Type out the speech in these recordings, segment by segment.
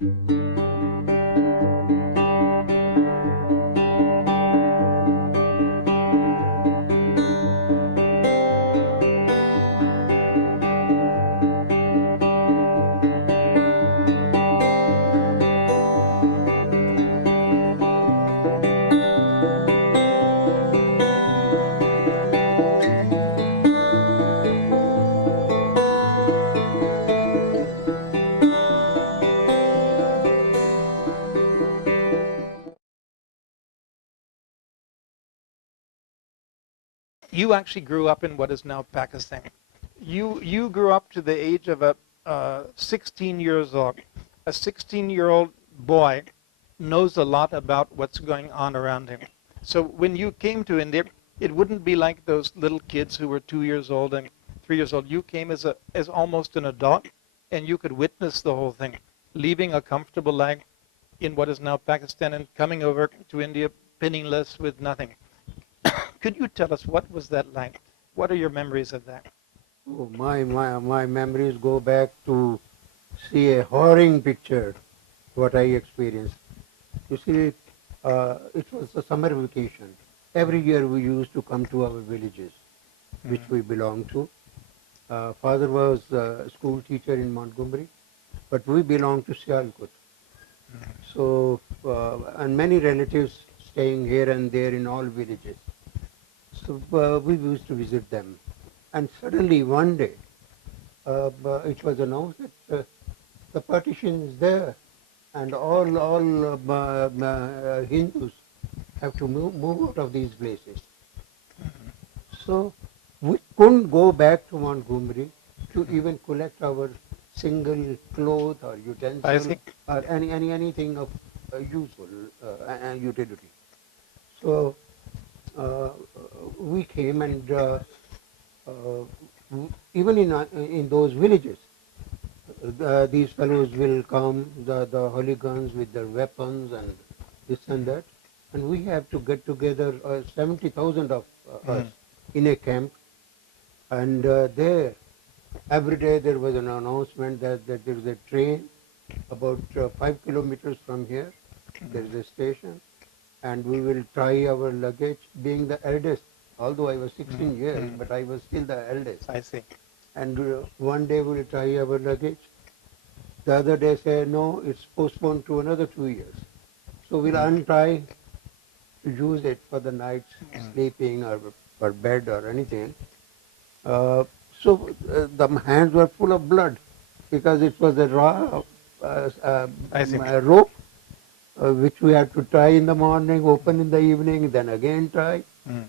You actually grew up in what is now Pakistan. You grew up to the age of a 16 years old. A 16-year-old boy knows a lot about what's going on around him. So when you came to India, it wouldn't be like those little kids who were 2 years old and 3 years old. You came as almost an adult, and you could witness the whole thing, leaving a comfortable life in what is now Pakistan and coming over to India penniless with nothing. Could you tell us what was that like? What are your memories of that? Oh, my memories go back to see a horrid picture, what I experienced. You see, it was a summer vacation. Every year we used to come to our villages, which we belonged to. Father was a school teacher in Montgomery, but we belonged to Sialkot. So, and many relatives staying here and there in all villages. So we used to visit them. And suddenly one day, it was announced that the partition is there, and all Hindus have to move out of these places. So we couldn't go back to Montgomery to even collect our single cloth or utensil or anything of useful utility. So we came, and even in those villages, these fellows will come, the hooligans with their weapons and this and that, and we have to get together 70,000 of us in a camp, and there every day there was an announcement that there is a train about 5 kilometers from here. There is a station, and we will try our luggage. Being the eldest, although I was 16 years, but I was still the eldest. I see. And one day we will try our luggage. The other day say, no, it's postponed to another 2 years. So we'll untry to use it for the nights, sleeping or for bed or anything. So the hands were full of blood because it was a raw rope which we had to tie in the morning, open in the evening, then again tie.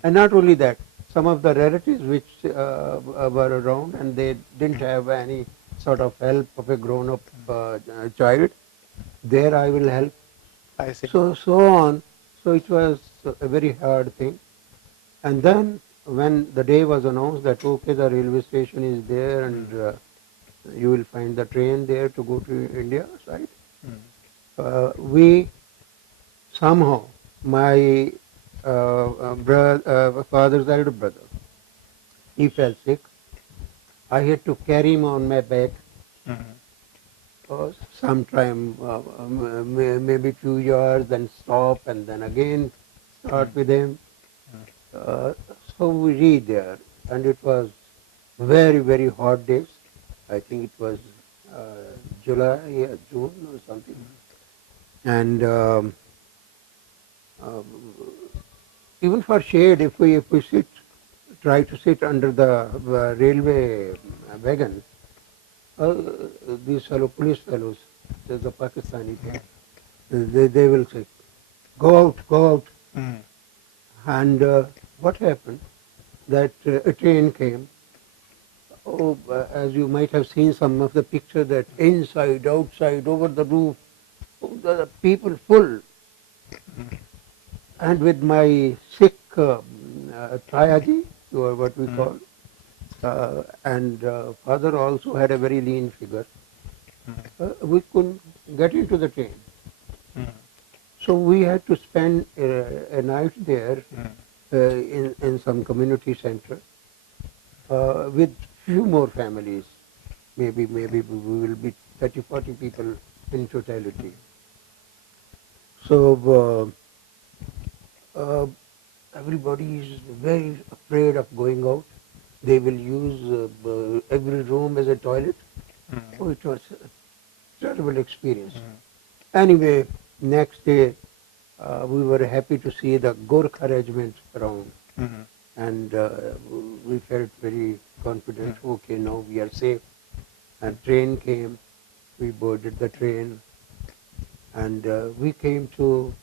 And not only that, some of the relatives which were around and they didn't have any sort of help of a grown-up child, there I will help. I see. So on. So it was a very hard thing. And then when the day was announced that okay, the railway station is there and you will find the train there to go to India side, we somehow, my father's elder brother, he fell sick. I had to carry him on my back sometime, maybe 2 years, then stop and then again start with him. So we read there, and it was very, very hot days. I think it was July, June or something. And even for shade, if we try to sit under the railway wagon, these police fellows, the Pakistani thing, they will say, go out, go out. And what happened, that a train came. Oh, as you might have seen some of the picture, that inside, outside, over the roof, the people full. And with my sick triagi, or what we call, and father also had a very lean figure, we couldn't get into the train. So we had to spend a night there in some community center with few more families. Maybe we will be 30, 40 people in totality. So everybody is very afraid of going out. They will use every room as a toilet. Oh, it was a terrible experience. Anyway, next day we were happy to see the Gorkha regiment around, and we felt very confident. Okay, now we are safe. And train came. We boarded the train, and we came to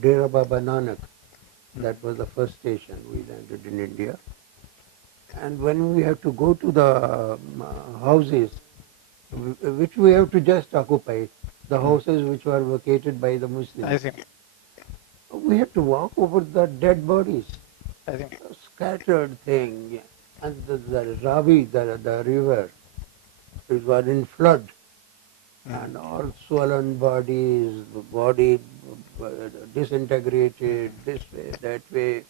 Dera Baba Nanak. That was the first station we landed in India. And when we have to go to the houses, which we have to just occupy, the houses which were vacated by the Muslims, I see. we have to walk over the dead bodies, I see. a scattered thing. And the Ravi, the river, it was in flood. And all swollen bodies, the body disintegrated this way, that way.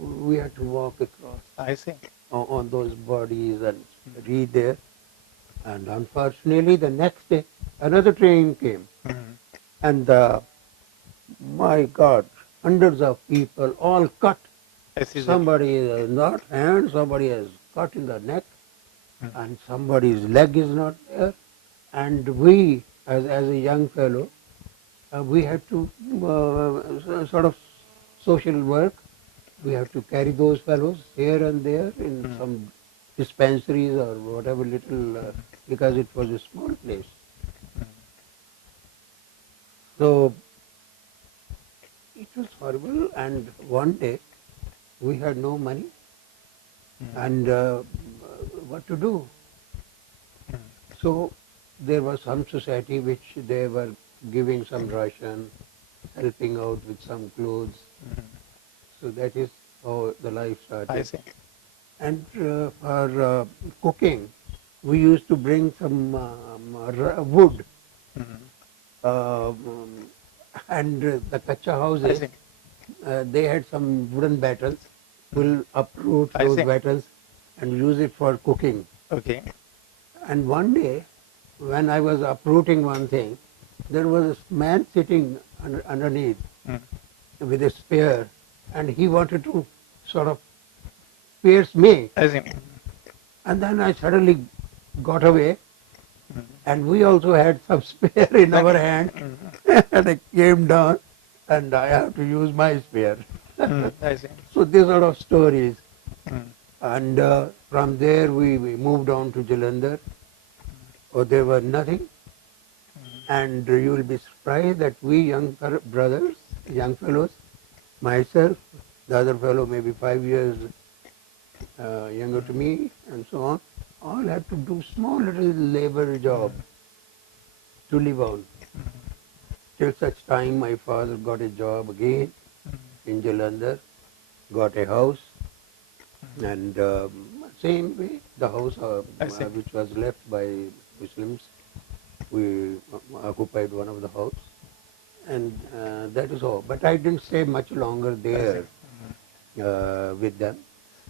We had to walk across I see. on those bodies and read there. And unfortunately, the next day, another train came. And my God, hundreds of people, all cut. I see. Somebody is not hand, somebody is cut in the neck, and somebody's leg is not there. And we, as a young fellow, we had to sort of social work. We have to carry those fellows here and there in some dispensaries or whatever little, because it was a small place. So it was horrible. And one day we had no money, and what to do? So there was some society which they were giving some ration, helping out with some clothes. So that is how the life started. I see. And for cooking, we used to bring some wood. And the kacha I houses, see. they had some wooden battles. We'll uproot I those see. battles and use it for cooking. Okay. And one day, when I was uprooting one thing, there was a man sitting underneath with a spear, and he wanted to sort of pierce me. I see. And then I suddenly got away, and we also had some spear in our hand, and I came down, and I have to use my spear. I see. So these sort of stories. And from there we moved on to Jalandhar. Oh, there was nothing. And you will be surprised that we young brothers, young fellows, myself, the other fellow maybe 5 years younger to me, and so on, all had to do small little labor job to live on. Till such time my father got a job again in Jalandhar, got a house, and same way the house which was left by Muslims, we occupied one of the house, and that is all. But I didn't stay much longer there with them.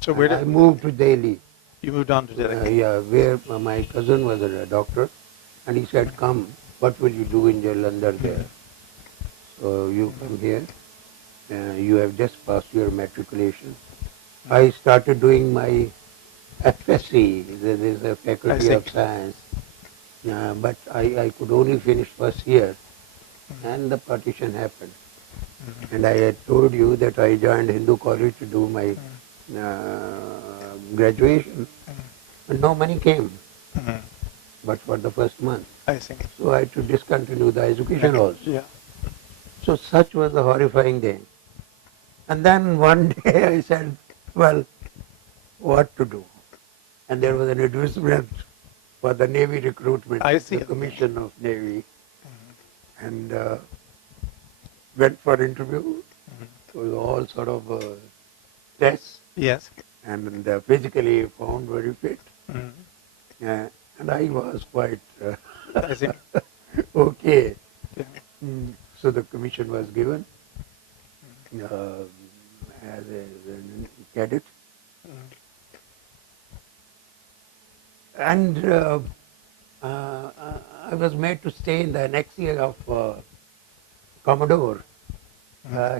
So where I did moved to Delhi. you moved on to Delhi? Yeah, where my cousin was a doctor, and he said, "Come, what will you do in Jalandhar there? So you come here. You have just passed your matriculation." I started doing my FSC. There is a Faculty of Science, but I could only finish first year, and the partition happened. And I had told you that I joined Hindu College to do my graduation, and no money came, but for the first month. I see. So I had to discontinue the education also. Yeah. So such was the horrifying day. And then one day I said, well, what to do? And there was an advertisement for the Navy recruitment, I see. the Commission of Navy, and went for interview. It was all sort of tests, Yes. and physically found very fit. And I was quite I see. okay. Yeah. So the commission was given as a cadet. And I was made to stay in the annexia of Commodore.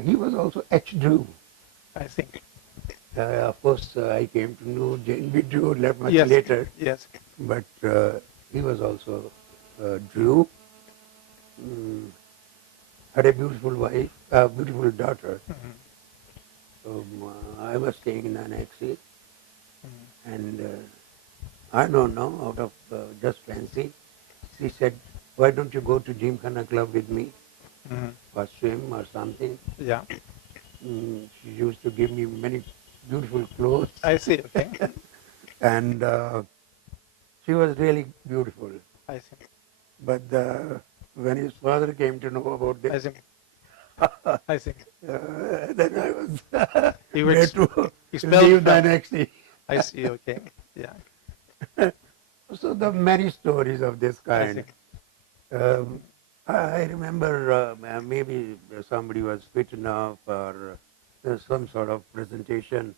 He was also H. Drew. I think. Of course, I came to know Jane B. Drew much Yes. later, Yes. but he was also Drew. Mm, had a beautiful wife, a beautiful daughter. I was staying in Annexi, and I don't know, out of just fancy, she said, "Why don't you go to Gymkhana Club with me or swim or something?" Yeah. She used to give me many beautiful clothes, I see. Okay. and she was really beautiful. I see. But when his father came to know about I this, see. I see. then I was You were made to expelled leave the from- Annexi. I see. Okay. Yeah. So the many stories of this I kind. see. I remember maybe somebody was fit enough or some sort of presentation.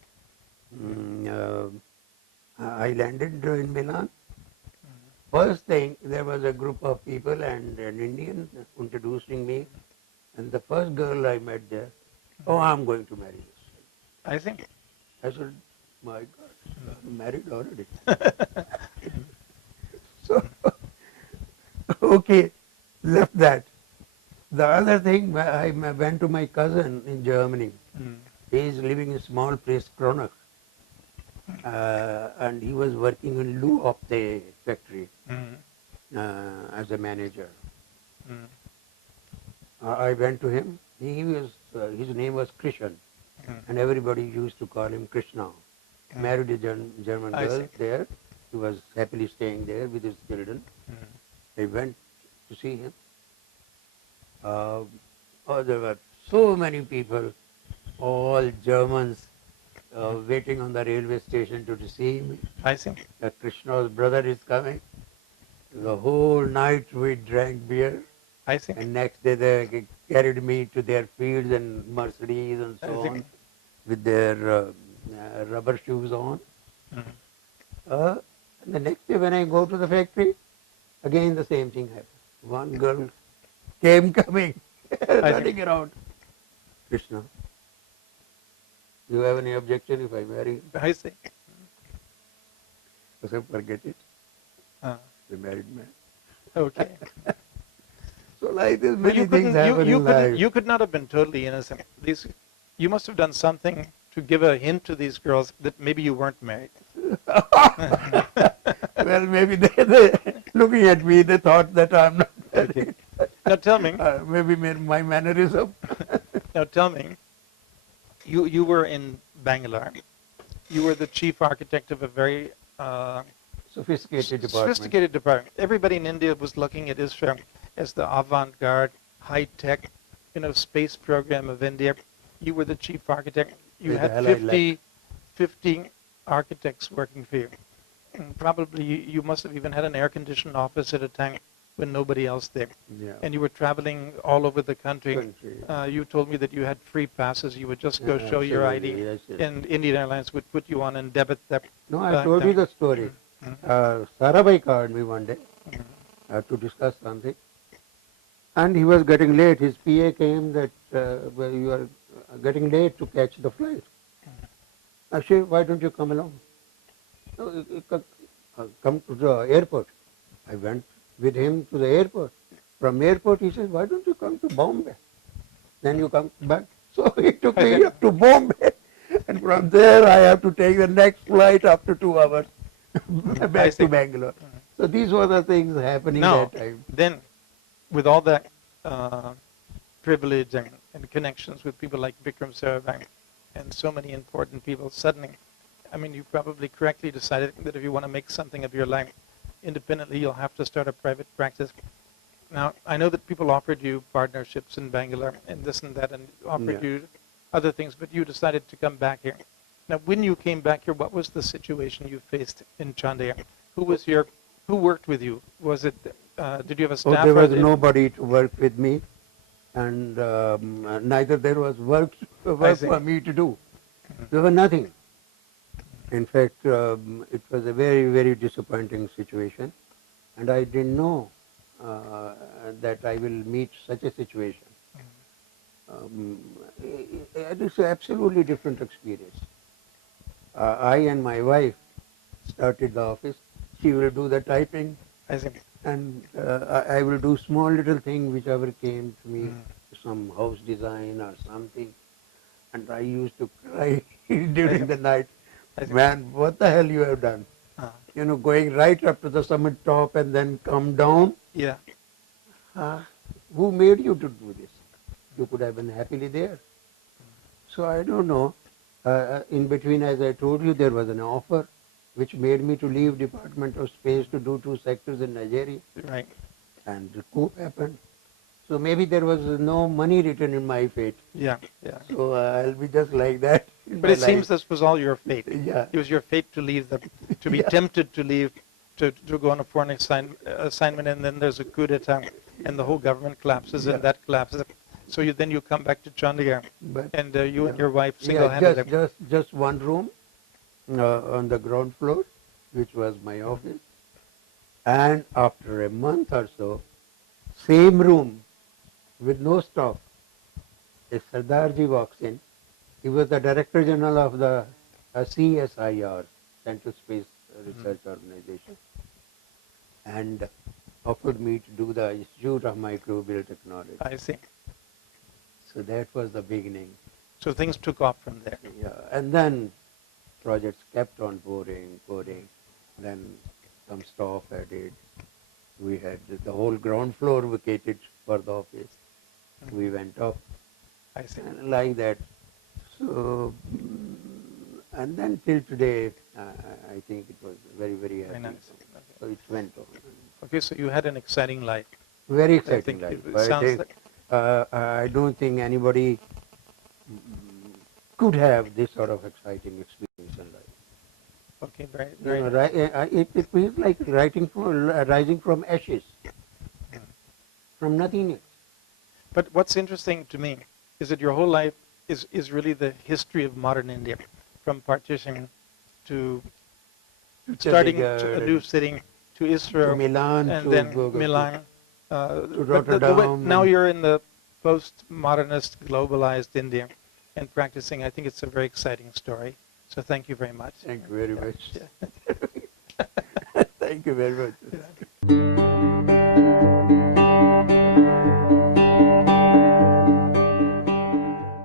I landed in Milan. First thing, there was a group of people and an Indian introducing me. And the first girl I met there, "Oh, I'm going to marry this." I think. I said, "My God, I'm married already." So, okay, left that. The other thing, I went to my cousin in Germany. He is living in a small place, Kronach. And he was working in Lu Opte factory as a manager. I went to him. He was, his name was Krishan, and everybody used to call him Krishna. Married a German I girl see. there. He was happily staying there with his children. I went to see him. There were so many people, all Germans, waiting on the railway station to see me. I see. Krishna's brother is coming. The whole night we drank beer, I see. and next day they carried me to their fields and Mercedes and so I see. on, with their rubber shoes on. And the next day when I go to the factory, again the same thing happened. One girl came coming, running around. "Krishna, do you have any objection if I marry him?" I see. I said, "Forget it. Uh, The married man." okay. So like this, But many things happen in life. you could not have been totally innocent. You must have done something to give a hint to these girls that maybe you weren't married. Well, maybe looking at me, they thought that I'm not married. Now tell me. Maybe my mannerism. Now tell me. You were in Bangalore. You were the chief architect of a very Sophisticated department. sophisticated department. Everybody in India was looking at Israel as the avant-garde, high-tech, space program of India. You were the chief architect. You With had the Allied 50 architects working for you. And probably you must have even had an air-conditioned office at a time when nobody else there. Yeah. And you were traveling all over the country. Country. You told me that you had free passes. You would just go show your ID, Absolutely, yes, yes. and Indian Airlines would put you on and debit that. No, I told you the story. Sarabhai called me one day to discuss something. And he was getting late. His PA came that, well, you are getting late to catch the flight. Shiv, why don't you come along? "No, come to the airport." I went with him to the airport. From airport, he says, "Why don't you come to Bombay? Then you come back." So he took me up to Bombay. And from there, I have to take the next flight after 2 hours back to Bangalore. So these were the things happening Now, that time. then, with all that privilege and connections with people like Vikram Sarabhai and so many important people, suddenly, you probably correctly decided that if you want to make something of your life independently, you'll have to start a private practice. Now, I know that people offered you partnerships in Bangalore and this and that and offered you other things, but you decided to come back here. Now, when you came back here, what was the situation you faced in Chandigarh? Who worked with you? Was it, did you have a staff? There or was did- nobody to work with me, and neither there was work see. for me to do. There was nothing. In fact, it was a very, very disappointing situation, and I didn't know that I will meet such a situation. It is an absolutely different experience. I and my wife started the office. She will do the typing, I see. and I will do small little thing whichever came to me, Mm. some house design or something. And I used to cry during the night. I see. Man, what the hell you have done? Uh, You know, going right up to the summit top and then come down. yeah. Who made you to do this? You could have been happily there. So I don't know. In between, as I told you, there was an offer which made me to leave Department of Space to do 2 sectors in Nigeria, Right. and the coup happened. So maybe there was no money written in my fate. Yeah. Yeah. So I'll be just like that in But my it seems life. this was all your fate. Yeah. It was your fate to leave to be Yeah. tempted to leave, to go on a foreign assignment, and then there's a coup d'etat, and the whole government collapses, Yeah. and that collapses. So then you come back to Chandigarh, But and you and yeah. your wife Yeah, single-handedly. just one room on the ground floor, which was my office. And after a month or so, same room with no staff, a Sardarji walks in. He was the Director General of the CSIR, Central Space Research Organization, and offered me to do the Institute of Microbial Technology. I see. So that was the beginning. So things took off from there. Yeah, and then projects kept on pouring. Then some staff added. We had the whole ground floor vacated for the office. We went up, I see. and like that. So, and then till today, I think it was very, very happy. Very nice. Okay. So it went on. Okay, so you had an exciting life. Very I exciting think life. it But sounds like, I don't think anybody could have this sort of exciting experience in life. okay, very, You very know, nice. it feels like rising from ashes, from nothingness. But what's interesting to me is that your whole life is really the history of modern India, from partition to starting to a new city, to Israel, to Milan, and to then go- go- Milan. to But the way, Rotterdam now and- you're in the post-modernist, globalized India and practicing. I think it's a very exciting story. So thank you very much. Thank you very much. Yeah. Thank you very much. Yeah.